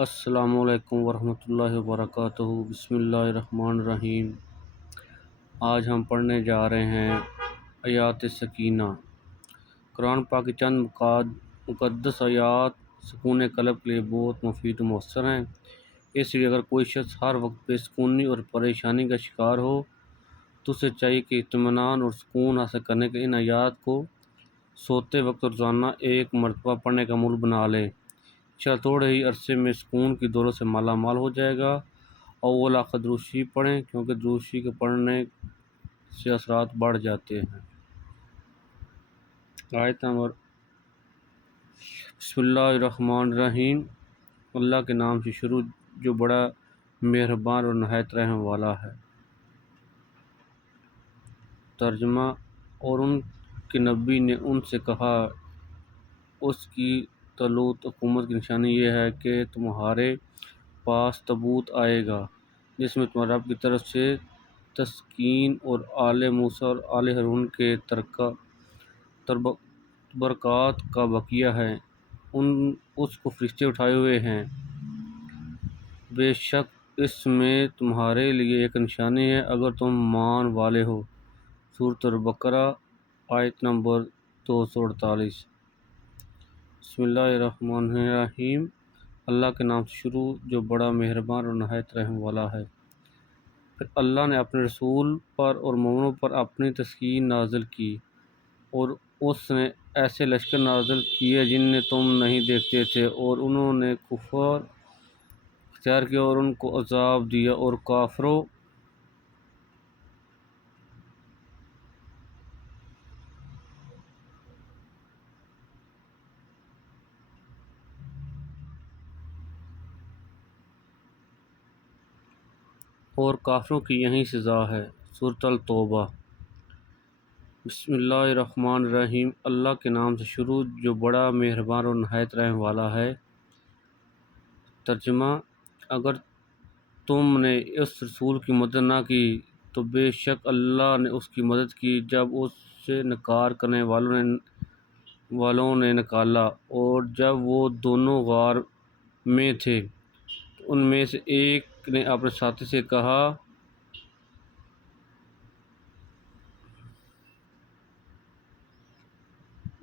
السلام علیکم ورحمۃ اللہ وبرکاتہ۔ بسم اللہ الرحمن الرحیم۔ آج ہم پڑھنے جا رہے ہیں آیات سکینہ۔ قرآن پاک کی چند مقدس آیات سکون قلب کے لیے بہت مفید و مؤثر ہیں، اس لیے اگر کوئی شخص ہر وقت بے سکونی اور پریشانی کا شکار ہو تو اسے چاہیے کہ اطمینان اور سکون حاصل کرنے کے ان آیات کو سوتے وقت روزانہ ایک مرتبہ پڑھنے کا عمل بنا لے۔ تھوڑے ہی عرصے میں سکون کی دولت سے مالا مال ہو جائے گا۔ اول آخر درود شریف پڑھیں، کیونکہ درود شریف کے پڑھنے سے اثرات بڑھ جاتے ہیں۔ آیت نمبر بسم اللہ الرحمن الرحیم۔ اللہ کے نام سے شروع جو بڑا مہربان اور نہایت رحم والا ہے۔ ترجمہ: اور ان کے نبی نے ان سے کہا، اس کی طالوت حکومت کی نشانی یہ ہے کہ تمہارے پاس تابوت آئے گا جس میں تمہارے رب کی طرف سے تسکین اور آل موسیٰ اور آل ہارون کے برکات کا بقیہ ہے۔ اس کو فرشتے اٹھائے ہوئے ہیں۔ بے شک اس میں تمہارے لیے ایک نشانی ہے اگر تم مان والے ہو۔ سورۃ البقرہ آیت نمبر 248۔ بسم اللہ الرحمن الرحیم۔ اللہ کے نام سے شروع جو بڑا مہربان اور نہایت رحم والا ہے۔ پھر اللہ نے اپنے رسول پر اور مومنوں پر اپنی تسکین نازل کی، اور اس نے ایسے لشکر نازل کیے جنہیں تم نہیں دیکھتے تھے، اور انہوں نے کفر اختیار کیا اور ان کو عذاب دیا، اور کافروں کی یہی سزا ہے۔ سورۃ التوبہ۔ بسم اللہ الرحمن الرحیم۔ اللہ کے نام سے شروع جو بڑا مہربان اور نہایت رحم والا ہے۔ ترجمہ: اگر تم نے اس رسول کی مدد نہ کی تو بے شک اللہ نے اس کی مدد کی جب اس سے انکار کرنے والوں نے نکالا، اور جب وہ دونوں غار میں تھے تو ان میں سے ایک نے اپنے ساتھی سے کہا،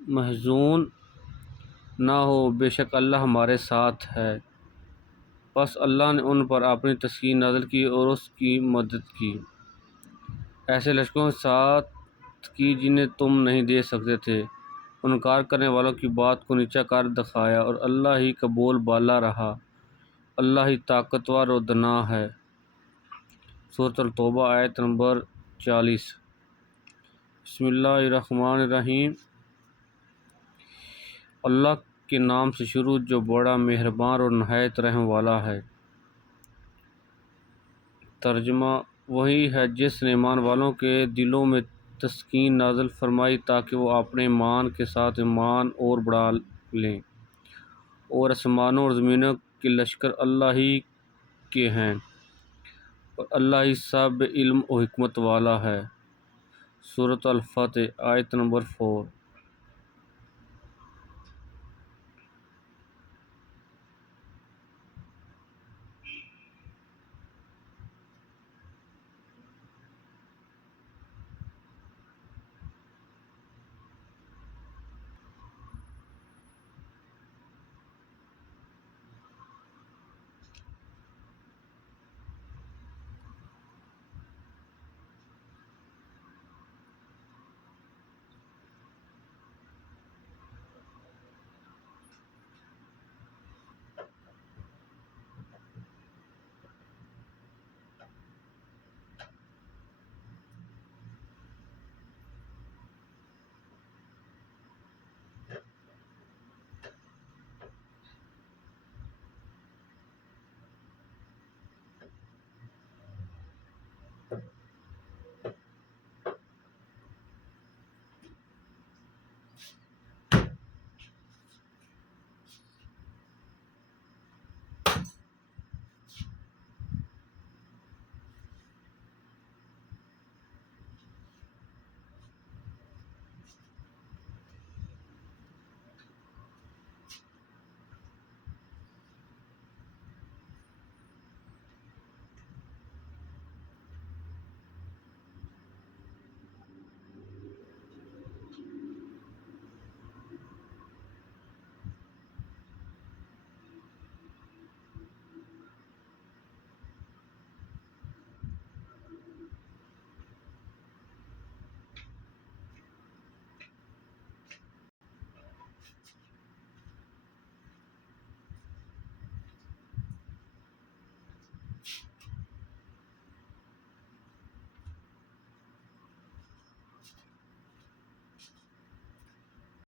محزون نہ ہو، بے شک اللہ ہمارے ساتھ ہے۔ پس اللہ نے ان پر اپنی تسکین نازل کی اور اس کی مدد کی، ایسے لشکروں کے ساتھ کی جنہیں تم نہیں دیکھ سکتے تھے۔ انکار کرنے والوں کی بات کو نیچا کر دکھایا، اور اللہ ہی کا بول بالا رہا۔ اللہ ہی طاقتور اور دانا ہے۔ سورۃ التوبہ آیت نمبر 40۔ بسم اللہ الرحمن الرحیم۔ اللہ کے نام سے شروع جو بڑا مہربان اور نہایت رحم والا ہے۔ ترجمہ: وہی ہے جس نے ایمان والوں کے دلوں میں تسکین نازل فرمائی تاکہ وہ اپنے ایمان کے ساتھ ایمان اور بڑھا لیں، اور آسمانوں اور زمینوں کے لشکر اللہ ہی کے ہیں، اور اللہ ہی سب علم و حکمت والا ہے۔ سورۃ الفتح آیت نمبر 4۔